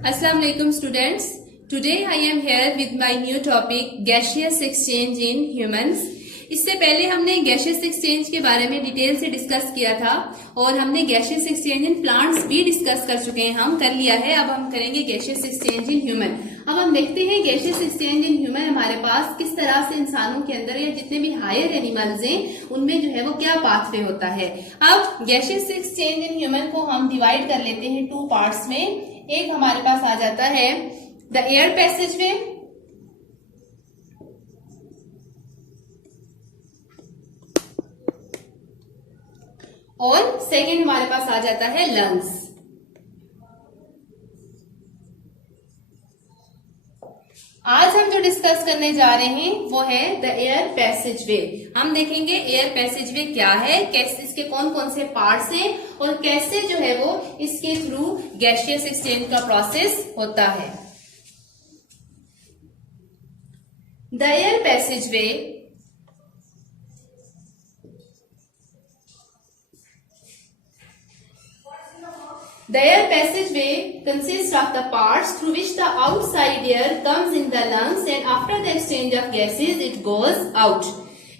Assalamu alaikum students. Today I am here with my new topic gaseous exchange in humans. इससे पहले हमने gaseous exchange के बारे में डिटेल से डिस्कस किया था और हमने गैशियस एक्सचेंज इन प्लांट्स भी डिस्कस कर चुके हैं, हम कर लिया है। अब हम करेंगे गैशियस एक्सचेंज इन ह्यूमन। अब हम देखते हैं गैशियस एक्सचेंज इन ह्यूमन हमारे पास किस तरह से इंसानों के अंदर या जितने भी हायर एनिमल्स हैं उनमें जो है वो क्या पाथवे होता है। अब गैशियस एक्सचेंज इन ह्यूमन को हम डिवाइड कर लेते हैं टू पार्ट्स में। एक हमारे पास आ जाता है द एयर पैसेज वे और सेकेंड हमारे पास आ जाता है लंग्स। आज हम जो डिस्कस करने जा रहे हैं वो है द एयर पैसेज वे। हम देखेंगे एयर पैसेज वे क्या है, कैसे इसके कौन कौन से पार्ट्स हैं और कैसे जो है वो इसके थ्रू गैसियस एक्सचेंज का प्रोसेस होता है। The air passage way The air passageway consists of the parts through which the outside air comes in the lungs and after the exchange of gases it goes out.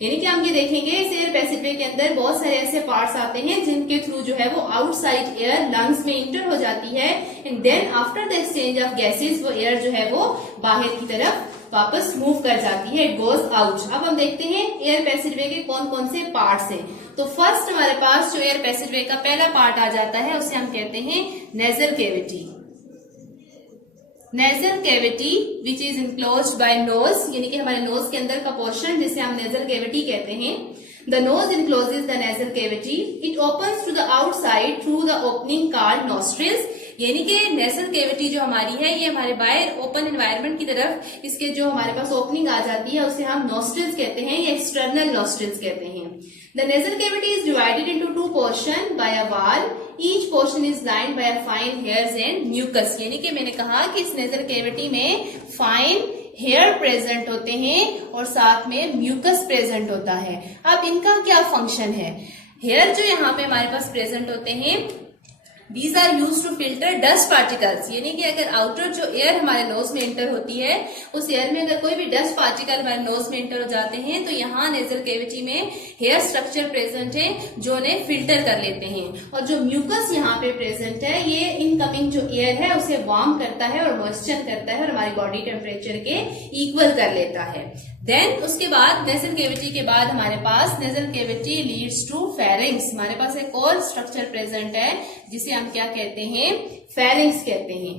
यानी कि हम ये देखेंगे इस air पैसेजवे के अंदर बहुत सारे ऐसे पार्ट्स आते हैं जिनके थ्रू जो है वो आउटसाइड एयर लंग्स में इंटर हो जाती है and then after the exchange of gases वो एयर जो है वो बाहर की तरफ वापस मूव कर जाती है, इट गोज आउट। अब हम देखते हैं एयर पैसेजवे के कौन कौन से पार्ट्स हैं। तो फर्स्ट हमारे पास जो एयर पैसेजवे का पहला पार्ट आ जाता है उसे हम कहते हैं nasal cavity. Nasal cavity which is enclosed by nose, यानी कि हमारे नोज के अंदर का पोर्शन जिसे हम नेजल कैविटी कहते हैं। The nose encloses the nasal cavity, it opens to the outside through the opening called nostrils. यानी कि नेजल कैविटी जो हमारी है ये हमारे बाहर ओपन एनवायरनमेंट की तरफ इसके जो हमारे पास ओपनिंग आ जाती है उसे हम नॉस्ट्रिल्स कहते हैं या एक्सटर्नल नॉस्ट्रिल्स कहते हैं। The nasal cavity is divided into two portions by a wall. Each portion is lined by a fine hairs and mucus. यानी कि मैंने कहा कि इस nasal cavity में fine हेयर प्रेजेंट होते हैं और साथ में म्यूकस प्रेजेंट होता है। अब इनका क्या फंक्शन है? हेयर जो यहाँ पे हमारे पास प्रेजेंट होते हैं These are used to filter dust particles, यानी कि अगर आउटर जो एयर हमारे नोज में इंटर होती है उस एयर में अगर कोई भी डस्ट पार्टिकल हमारे नोज में इंटर हो जाते हैं तो यहाँ नेजल कैविटी में हेयर स्ट्रक्चर प्रेजेंट है जो उन्हें फिल्टर कर लेते हैं और जो म्यूकस यहाँ पे प्रेजेंट है ये इनकमिंग जो एयर है उसे वार्म करता है और मॉइस्चर करता है और हमारी बॉडी टेम्परेचर के इक्वल कर लेता है। देन उसके बाद नेजल कैविटी के बाद हमारे पास nasal cavity leads to pharynx. हमारे पास एक और स्ट्रक्चर प्रेजेंट है जिसे हम क्या कहते हैं, फेरिंग्स कहते हैं।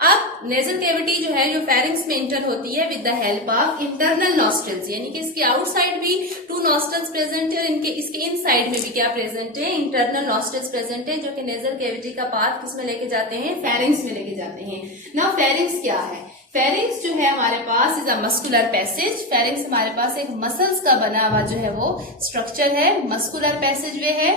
अब नेजल कैविटी जो है जो फेरिंग्स में इंटर होती है with the help of internal nostrils, यानी कि इसके आउटसाइड भी टू नॉस्ट्रल्स प्रेजेंट है और इसके इनसाइड में भी क्या प्रेजेंट है, इंटरनल नॉस्ट्रल्स प्रेजेंट है जो कि नेजल कैविटी का पाथ किस में लेके जाते हैं, फेरिंग्स में लेके जाते हैं। नाउ फेरिंग्स क्या है? फेरिंग्स जो है हमारे पास is a muscular passage. Pharynx हमारे पास एक मसल्स का बना हुआ जो है वो स्ट्रक्चर है, मस्कुलर पैसेज वे है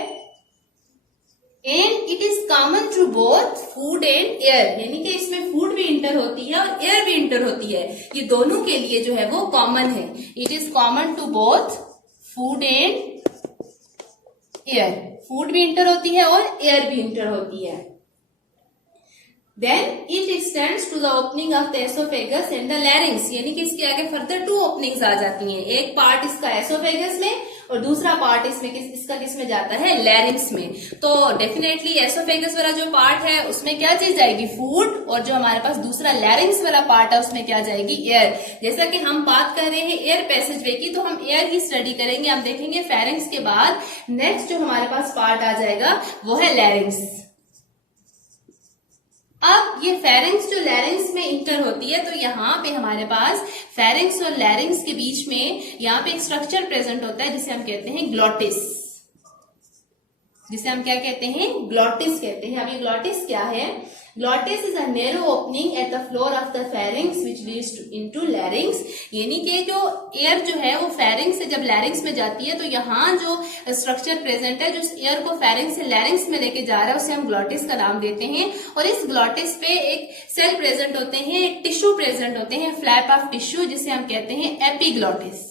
and it is common to both food and air, यानी कि इसमें फूड भी इंटर होती है और एयर भी इंटर होती है। ये दोनों के लिए जो है वो कॉमन है। It is common to both food and air, food भी इंटर होती है और एयर भी इंटर होती है। Then it extends to the opening of the esophagus and the larynx, यानी कि इसके आगे फर्दर टू ओपनिंग्स आ जाती हैं। एक पार्ट इसका एसोफेगस में और दूसरा पार्ट इसमें इसका किस में जाता है, लैरिंक्स में। तो डेफिनेटली एसोफेगस वाला जो पार्ट है उसमें क्या चीज जाएगी, फूड, और जो हमारे पास दूसरा लैरिंक्स वाला पार्ट है उसमें क्या जाएगी, एयर। जैसा कि हम बात कर रहे हैं एयर पैसेजवे की तो हम एयर की स्टडी करेंगे। हम देखेंगे फेरिंग्स के बाद नेक्स्ट जो हमारे पास पार्ट आ जाएगा वो है लैरिंक्स। अब ये फेरिंग्स जो लैरिंग्स में इंटर होती है तो यहाँ पे हमारे पास फेरिंग्स और लैरिंग्स के बीच में यहाँ पे एक स्ट्रक्चर प्रेजेंट होता है जिसे हम कहते हैं ग्लॉटिस, जिसे हम क्या कहते हैं, ग्लॉटिस कहते हैं। अब ये ग्लॉटिस क्या है? Glottis is a narrow opening at the floor of the pharynx which leads into लैरिंग्स, यानी कि जो एयर जो है वो फेरिंग्स से जब लैरिंग्स में जाती है तो यहाँ जो स्ट्रक्चर प्रेजेंट है जो एयर को फेरिंग्स से लैरिंग्स में लेके जा रहा है उसे हम ग्लॉटिस का नाम देते हैं। और इस ग्लॉटिस पे एक सेल प्रेजेंट होते हैं, एक टिश्यू प्रेजेंट होते हैं, फ्लैप ऑफ टिश्यू, जिसे हम कहते हैं एपिग्लॉटिस।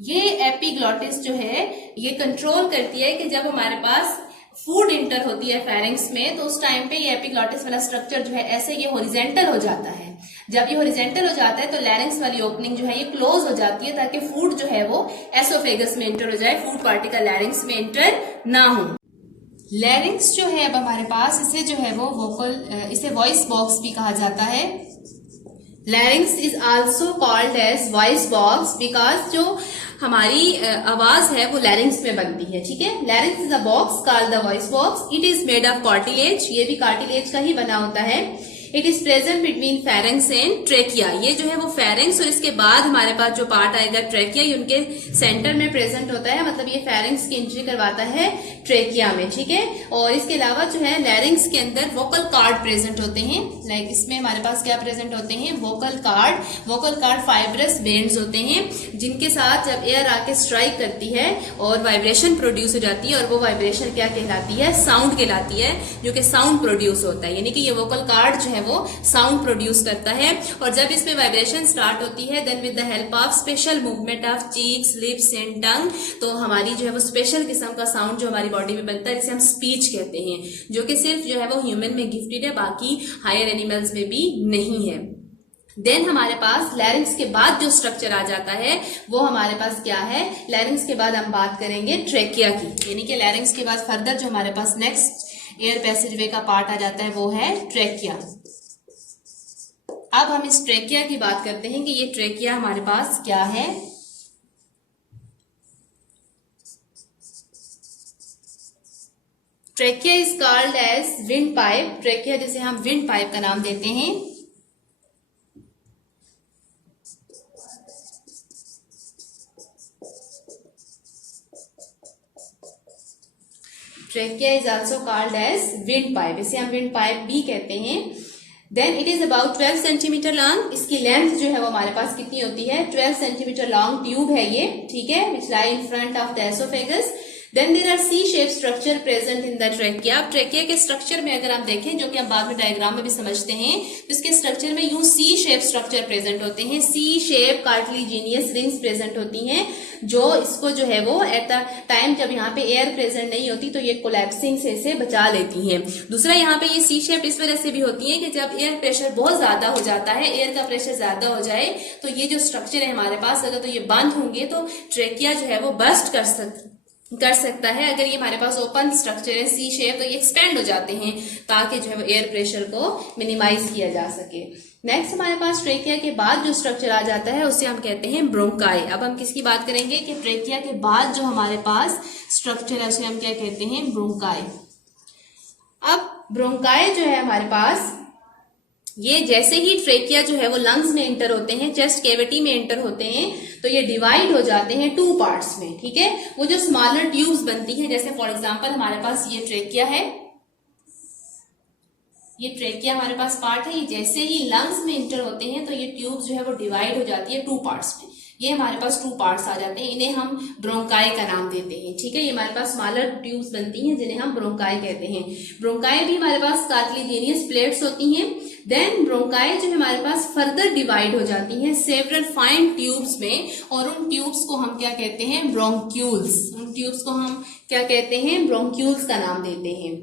ये एपिग्लॉटिस जो है ये कंट्रोल करती है कि जब हमारे पास फूड इंटर होती है फेरिंग्स में, तो उस टाइम पे ये एपिग्लॉटिस वाला स्ट्रक्चर जो है ऐसे ये हॉरिजेंटल हो जाता है। जब ये हॉरिजेंटल हो जाता है तो लैरिंक्स वाली ओपनिंग जो है ये क्लोज हो जाती है, ताकि फूड जो है वो एसोफेगस में एंटर हो जाए, फूड पार्टिकल लैरिंक्स में एंटर ना हो। लैरिंक्स जो है अब हमारे पास, इसे जो है वो इसे वॉइस बॉक्स भी कहा जाता है। Larynx is also called as voice box because जो हमारी आवाज है वो लैरिंक्स में बनती है, ठीक है। Larynx is a box called the voice box. It is made of cartilage, ये भी कार्टिलेज का ही बना होता है। It is present between pharynx and trachea. ये जो है वो फेरेंक्स और इसके बाद हमारे पास जो पार्ट आएगा ट्रेकिया, ये उनके सेंटर में प्रेजेंट होता है, मतलब ये फेरेंक्स की एंट्री करवाता है ट्रेकिया में, ठीक है। और इसके अलावा जो है लैरिंक्स के अंदर वोकल कार्ड प्रेजेंट होते हैं। लाइक इसमें हमारे पास क्या प्रेजेंट होते हैं, vocal cord. Vocal cord fibrous bands होते हैं, जिनके साथ जब एयर आके स्ट्राइक करती है और वाइब्रेशन प्रोड्यूस हो जाती है, और वो वाइब्रेशन क्या कहलाती है, साउंड कहलाती है, जो कि साउंड प्रोड्यूस होता है। यानी कि ये वोकल कार्ड जो है वो साउंड प्रोड्यूस करता है। और जब इसमें वाइब्रेशन स्टार्ट होती है, then with the help of special movement of cheeks, lips and tongue, तो हमारी जो है वो स्पेशल किस्म का साउंड जो हमारी बॉडी में बनता है, जिसे हम स्पीच कहते हैं, जो कि सिर्फ जो है वो ह्यूमन में गिफ्टेड है, बाकी हायर एनिमल्स में भी नहीं है। देन हमारे पास लैरिंक्स के बाद जो स्ट्रक्चर आ जाता है वो हमारे पास क्या है, लैरिंक्स के बाद हम बात करेंगे ट्रेकिया की। यानी कि लैरिंक्स के बाद फर्दर जो हमारे पास नेक्स्ट एयर पैसेज वे का पार्ट आ जाता है वो है ट्रेकिया। अब हम इस ट्रेकिया की बात करते हैं कि ये ट्रेकिया हमारे पास क्या है। Trachea is called as wind pipe. Trachea जिसे हम विंड पाइप का नाम देते हैं। Trachea is also called as wind pipe, इसे हम विंड पाइप भी कहते हैं। Then it is about 12 centimetre long. इसकी लेंथ जो है वो हमारे पास कितनी होती है, 12 सेंटीमीटर लॉन्ग ट्यूब है ये, ठीक है, which lie in front of the oesophagus. Then there are C shape structure present in the trachea. Trachea के स्ट्रक्चर में अगर आप देखें, जो कि हम बाद में डायग्राम में भी समझते हैं, तो इसके स्ट्रक्चर में यूं सी शेप स्ट्रक्चर प्रेजेंट होते हैं। सी शेप कार्टिलेजिनियस रिंग्स प्रेजेंट होती हैं, जो इसको जो है वो एट द टाइम जब यहाँ पे एयर प्रेजेंट नहीं होती तो ये कोलैप्सिंग से इसे बचा लेती हैं। दूसरा, यहाँ पे ये सी शेप इस वजह से भी होती है कि जब एयर प्रेशर बहुत ज्यादा हो जाता है, एयर का प्रेशर ज्यादा हो जाए, तो ये जो स्ट्रक्चर है हमारे पास, अगर तो ये बंद होंगे तो ट्रेकिया जो है वो बस्ट कर सकता है। अगर ये हमारे पास ओपन स्ट्रक्चर है सी शेप, तो ये एक्सपेंड हो जाते हैं ताकि जो है वो एयर प्रेशर को मिनिमाइज किया जा सके। नेक्स्ट हमारे पास ट्रेकिया के बाद जो स्ट्रक्चर आ जाता है उसे हम कहते हैं ब्रोंकाई। अब हम किसकी बात करेंगे कि ट्रेकिया के बाद जो हमारे पास स्ट्रक्चर है उसे हम क्या कहते हैं, ब्रोंकाई। अब ब्रोंकाई जो है हमारे पास, ये जैसे ही ट्रेकिया जो है वो लंग्स में एंटर होते हैं, चेस्ट कैविटी में एंटर होते हैं, तो ये डिवाइड हो जाते हैं 2 पार्ट्स में, ठीक है। वो जो स्मॉलर ट्यूब्स बनती हैं, जैसे फॉर एग्जांपल हमारे पास ये ट्रेकिया है, ये ट्रेकिया हमारे पास पार्ट है, ये जैसे ही लंग्स में एंटर होते हैं तो ये ट्यूब्स जो है वो डिवाइड हो जाती है 2 पार्ट्स में। ये हमारे पास 2 पार्ट्स आ जाते हैं, इन्हें हम ब्रोंकाई का नाम देते हैं, ठीक है। ये हमारे पास स्मॉलर ट्यूब्स बनती हैं जिन्हें हम ब्रोंकाई कहते हैं। ब्रोंकाई भी हमारे पास कार्टिलेजिनियस प्लेट्स होती हैं। देन ब्रोंकाई जो हमारे पास फर्दर डिवाइड हो जाती हैं सेवरल फाइन ट्यूब्स में, और उन ट्यूब्स को हम क्या कहते हैं, ब्रोंक्यूल्स। उन ट्यूब्स को हम क्या कहते हैं, ब्रोंक्यूल्स का नाम देते हैं,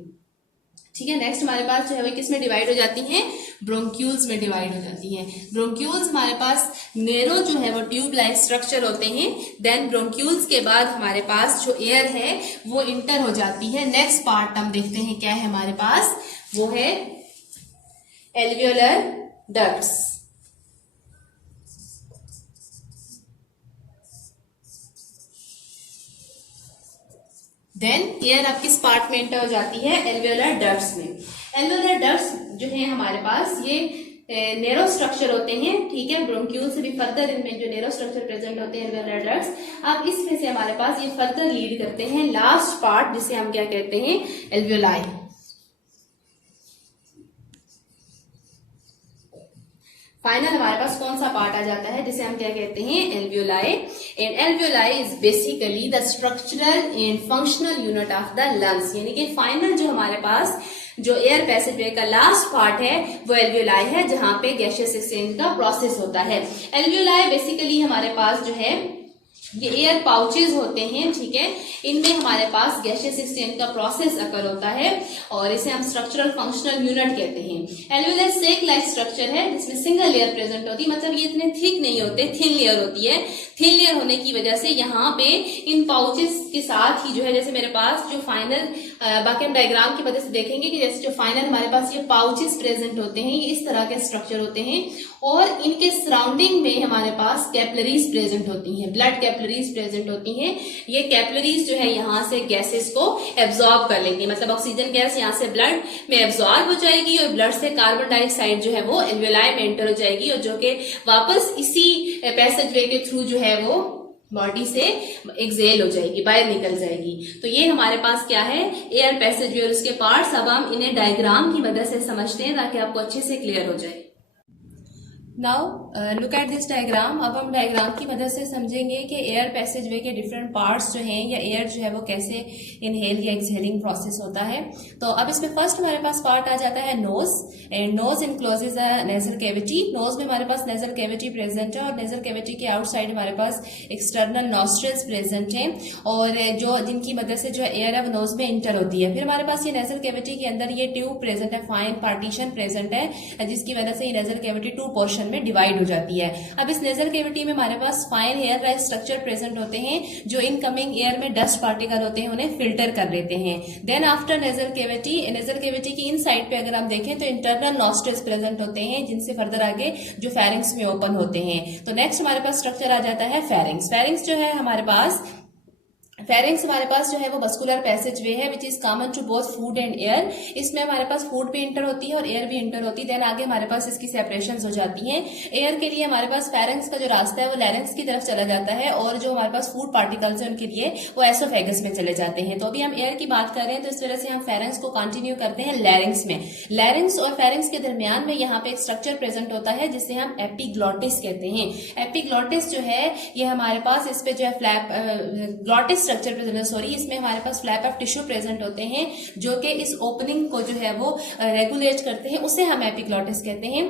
ठीक है। नेक्स्ट हमारे पास जो है वो किस में डिवाइड हो जाती हैं, ब्रोंक्यूल्स में डिवाइड हो जाती हैं। ब्रोंक्यूल्स हमारे पास नेरो जो है वो ट्यूब लाइक स्ट्रक्चर होते हैं। देन ब्रोंक्यूल्स के बाद हमारे पास जो एयर है वो इंटर हो जाती है। नेक्स्ट पार्ट हम देखते हैं क्या है हमारे पास, वो है एल्वियोलर डक्ट्स। देन एयर अब किस पार्ट में एंटर हो जाती है, एल्वियोलर डक्ट्स में। एल्वियोलर डक्ट्स जो है हमारे पास ये नेरो स्ट्रक्चर होते हैं, ठीक है। ब्रोंक्यूल से भी फर्दर इनमें जो नेरो स्ट्रक्चर प्रेजेंट होते हैं एल्वियोलर डक्ट्स। अब इसमें से हमारे पास ये फर्दर लीड करते हैं लास्ट पार्ट, जिसे हम क्या कहते हैं, एल्वियोलाई। फाइनल हमारे पास कौन सा पार्ट आ जाता है, जिसे हम क्या कहते हैं, alveoli. And alveoli is basically the structural and functional unit of the lungs. यानी कि फाइनल जो हमारे पास जो एयर पैसेजवे का लास्ट पार्ट है वो एल्वियोलाई है, जहां पे गैसियस एक्सचेंज का प्रोसेस होता है। एल्वियोलाई बेसिकली हमारे पास जो है ये एयर पाउचेज होते हैं, ठीक है, इनमें हमारे पास गैसियस एक्सचेंज का प्रोसेस अकर होता है और इसे हम स्ट्रक्चरल फंक्शनल यूनिट कहते हैं। एल्वेलर सेक लाइक स्ट्रक्चर है जिसमें सिंगल लेयर प्रेजेंट होती है, मतलब ये इतने थिक नहीं होते, थिन लेयर होती है। थिन लेयर होने की वजह से यहाँ पे इन पाउचेस के साथ ही जो है, जैसे मेरे पास जो फाइनल बाकी हम डायग्राम की वजह से देखेंगे कि जैसे जो फाइनल हमारे पास ये पाउचेस प्रेजेंट होते हैं, ये इस तरह के स्ट्रक्चर होते हैं और इनके सराउंडिंग में हमारे पास कैपिलरीज प्रेजेंट होती हैं, ब्लड कैपिलरीज प्रेजेंट होती हैं। ये कैपिलरीज जो है यहाँ से गैसेस को एब्जॉर्ब कर लेंगी, मतलब ऑक्सीजन गैस यहाँ से ब्लड में एब्जॉर्ब हो जाएगी और ब्लड से कार्बन डाइऑक्साइड जो है वो एल्वेलाई में एंटर हो जाएगी और जो कि वापस इसी पैसेज वे के थ्रू जो है वो बॉडी से एक्सेल हो जाएगी, बाहर निकल जाएगी। तो ये हमारे पास क्या है, एयर पैसेज वे और उसके पार्ट्स। अब हम इन्हें डायग्राम की मदद से समझते हैं ताकि आपको अच्छे से क्लियर हो जाए। Now look at this diagram. अब हम डायग्राम की मदद से समझेंगे कि एयर पैसेज वे के डिफरेंट पार्ट्स जो हैं या एयर जो है वो कैसे इनहेल या एक्सहेलिंग प्रोसेस होता है। तो अब इसमें फर्स्ट हमारे पास पार्ट आ जाता है nose, and nose encloses a nasal cavity. Nose में हमारे पास नेजल कैविटी प्रेजेंट है और नेजल कैविटी के आउटसाइड हमारे पास एक्सटर्नल नॉस्ट्रल्स प्रेजेंट हैं और जो जिनकी मदद से जो एयर है वो नोज में इंटर होती है। फिर हमारे पास ये नेजल कैविटी के अंदर ये ट्यूब प्रेजेंट है, फाइन पार्टीशन प्रेजेंट है जिसकी वजह से ये नेजल कैविटी टू पोर्शन में डिवाइड हो जाती है। अब इस नेजल कैविटी में हमारे पास fine hair like structure present होते हैं जो इनकमिंग एयर में डस्ट पार्टिकल होते हैं उन्हें फिल्टर कर लेते हैं। देन आफ्टर नेजल कैविटी की इन साइड पे अगर हम देखें तो इंटरनल नॉस्ट्रल्स प्रेजेंट होते हैं जिनसे फर्दर आगे जो फेरिंग्स में ओपन होते हैं। तो नेक्स्ट हमारे पास स्ट्रक्चर आ जाता है फेरिंग्स। फेरिंग्स जो है हमारे पास जो है वो मस्कुलर पैसेज वे है which is common to both food and air. इसमें हमारे पास फूड भी इंटर होती है और एयर भी इंटर होती है। देन आगे हमारे पास इसकी सेपरेशन हो जाती हैं। एयर के लिए हमारे पास फेरिंग्स का जो रास्ता है वो लैरिंक्स की तरफ चला जाता है और जो हमारे पास फूड पार्टिकल्स है उनके लिए वो एसोफेगस में चले जाते हैं। तो अभी हम एयर की बात कर रहे हैं तो इस वजह से हम फेरिंग्स को कंटिन्यू करते हैं लैरिंक्स में। लैरिंक्स और फेरिंग्स के दरमियान में यहाँ पे एक स्ट्रक्चर प्रेजेंट होता है जिसे हम एपिग्लॉटिस कहते हैं। एपिग्लॉटिस जो है ये हमारे पास इस पे जो है फ्लैप ग्लॉटिस स्ट्रक्चर प्रेजेंट, इसमें हमारे पास फ्लैप ऑफ टिश्यू प्रेजेंट होते हैं जो कि इस ओपनिंग को जो है वो रेगुलेट करते हैं, उसे हम एपिग्लॉटिस कहते हैं।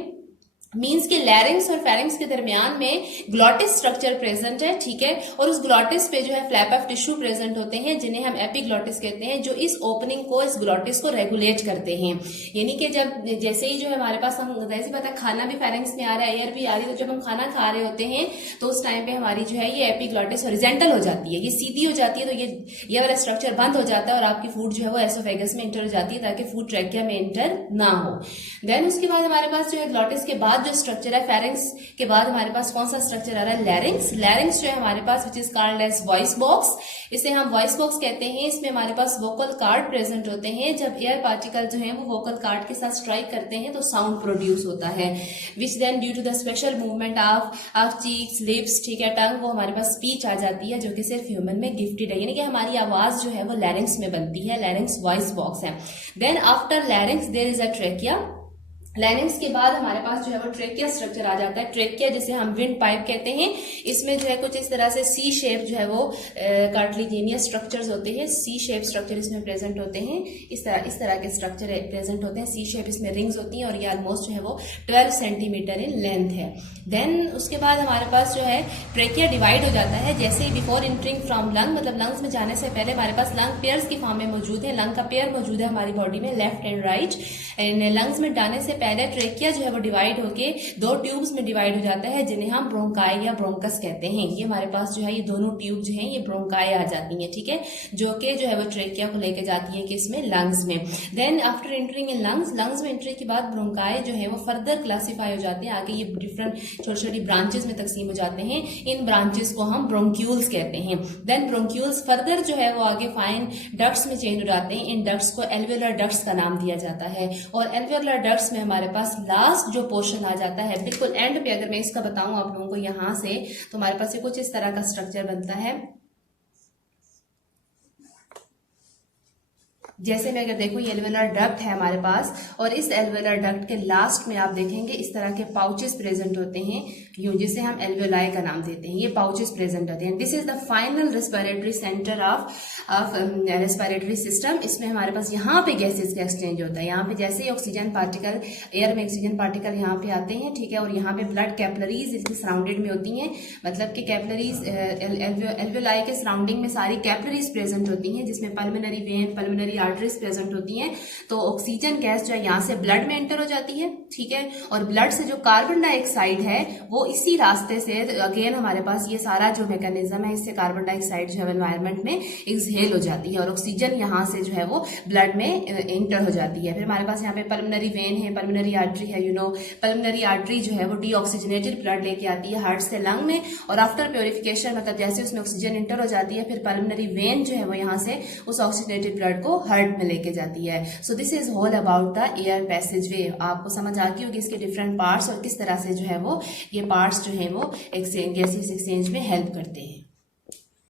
मीन्स के लैरिंग्स और फेरिंग्स के दरमियान में ग्लॉटिस स्ट्रक्चर प्रेजेंट है, ठीक है, और उस ग्लॉटिस पे जो है फ्लैप ऑफ टिश्यू प्रेजेंट होते हैं जिन्हें हम एपिग्लॉटिस कहते हैं जो इस ओपनिंग को, इस ग्लॉटिस को रेगुलेट करते हैं। यानी कि जब जैसे ही जो है हमारे पास हम जैसे पता खाना भी फेरिंग्स में आ रहा है, एयर भी आ रही है, तो जब हम खाना खा रहे होते हैं तो उस टाइम पे हमारी जो है ये एपिग्लॉटिस हॉरिजॉन्टल हो जाती है, ये सीधी हो जाती है, तो ये वाला स्ट्रक्चर बंद हो जाता है और आपकी फूड जो है वो एसोफेगस में इंटर हो जाती है ताकि फूड ट्रैकिया में इंटर ना हो। देन उसके बाद हमारे पास जो है ग्लॉटिस के बाद जो स्ट्रक्चर है, फेरिंग्स के बाद हमारे पास कौन सा स्ट्रक्चर आ रहा है, लैरिंग्स। लैरिंग्स जो है हमारे पास which is called as voice box, इसे हम वॉइस बॉक्स कहते हैं। इसमें हमारे पास वोकल कार्ड प्रेजेंट होते हैं। जब एयर पार्टिकल जो है वो वोकल कार्ड के साथ स्ट्राइक करते हैं तो साउंड प्रोड्यूस होता है which then due to the special movement of cheeks, lips, ठीक है, टंग, वो हमारे पास स्पीच आ जाती है जो कि सिर्फ ह्यूमन में गिफ्टेड है, यानी कि हमारी आवाज जो है वो लैरिंग्स में बनती है। लैरिंग्स वॉइस बॉक्स है। Then after larynx there is a trachea. Larynx के बाद हमारे पास जो है वो ट्रेकिया स्ट्रक्चर आ जाता है। ट्रेकिया जिसे हम विंड पाइप कहते हैं, इसमें जो है कुछ इस तरह से सी शेप जो है वो कार्टिलेजिनियस स्ट्रक्चर्स होते हैं, सी शेप स्ट्रक्चर इसमें प्रेजेंट होते हैं। इस तरह के स्ट्रक्चर प्रेजेंट होते हैं, सी शेप इसमें रिंग्स होती हैं और ये ऑलमोस्ट जो है वो 12 सेंटीमीटर इन लेंथ है। देन उसके बाद हमारे पास जो है ट्रेकिया डिवाइड हो जाता है जैसे ही बिफोर एंटरिंग फ्रॉम लंग, मतलब लंग्स में जाने से पहले हमारे पास लंग पेयर्स की फॉर्म में मौजूद है। लंग का पेयर मौजूद है हमारी बॉडी में, left and right. And lungs में जाने से पहले ट्रेकिया जो है वो डिवाइड होके 2 ट्यूब्स में डिवाइड हो जाता है जिन्हें हम ब्रोंकाई या ब्रोंकस कहते हैं। ये हमारे पास जो है ये दोनों ट्यूब जो है ये ब्रोंकाई आ जाती है, ठीक है, जो कि जो है वो ट्रेकिया को लेके जाती है कि इसमें लंग्स में। Then after entering in lungs में एंट्री के बाद ब्रोंकाई जो है वो फर्दर क्लासीफाई हो जाते हैं, आगे ये डिफरेंट छोटी छोटी ब्रांचेस में तकसीम हो जाते हैं। इन ब्रांचेस को हम ब्रोंक्यूल्स कहते हैं। देन ब्रोंक्यूल्स फर्दर जो है वो आगे फाइन डक्ट्स में चेंज हो जाते हैं। इन डक्ट्स को एल्वेलर डक्ट्स का नाम दिया जाता है और एल्वेलर डक्ट्स में हमारे पास लास्ट जो पोर्शन आ जाता है बिल्कुल एंड पे, अगर मैं इसका बताऊं आप लोगों को यहां से, तो हमारे पास ये कुछ इस तरह का स्ट्रक्चर बनता है। जैसे मैं अगर देखो ये एल्वेलर डक्ट है हमारे पास, और इस एल्वेलर डक्ट के लास्ट में आप देखेंगे इस तरह के पाउचेस प्रेजेंट होते हैं, यूं, जिसे हम एल्वेलाई का नाम देते हैं। ये पाउचेस प्रेजेंट होते हैं। This is the final respiratory centre of respiratory system. इसमें हमारे पास यहाँ पे गैसेस का एक्सचेंज होता है। यहाँ पे जैसे ही ऑक्सीजन पार्टिकल, एयर में ऑक्सीजन पार्टिकल यहाँ पे आते हैं, ठीक है, और यहाँ पे ब्लड कैपिलरीज इसके सराउंडेड में होती हैं, मतलब कि कैपिलरीज एल्वेलाई के सराउंडिंग में सारी कैपिलरीज प्रेजेंट होती हैं, जिसमें pulmonary vein, pulmonary arteries present होती हैं। तो ऑक्सीजन गैस जो है यहाँ से ब्लड में एंटर हो जाती है, ठीक है, और ब्लड से जो कार्बन डाइऑक्साइड है वो इसी रास्ते से, अगेन हमारे पास ये सारा जो मैकेनिज्म है, इससे कार्बन डाइऑक्साइड जो है एनवायरमेंट में एक्सहेल हो जाती है और ऑक्सीजन यहाँ से जो है वो ब्लड में एंटर हो जाती है। फिर हमारे पास यहाँ पे पल्मोनरी वेन है, पल्मोनरी आर्टरी है, पल्मोनरी आर्टरी जो है वो डीऑक्सीजनेटेड ब्लड लेके आती है हार्ट से लंग में, और आफ्टर प्योरिफिकेशन, मतलब जैसे उसमें ऑक्सीजन एंटर हो जाती है, फिर पल्मोनरी वेन जो है वो यहाँ से उस ऑक्सीजनेटेड ब्लड को हार्ट में लेके जाती है। So this is whole about the air passage way. आपको समझ आ गई होगी इसके डिफरेंट पार्ट्स और किस तरह से जो है वो ये पार्ट्स जो है वो गैसेस एक्सचेंज में हेल्प करते हैं।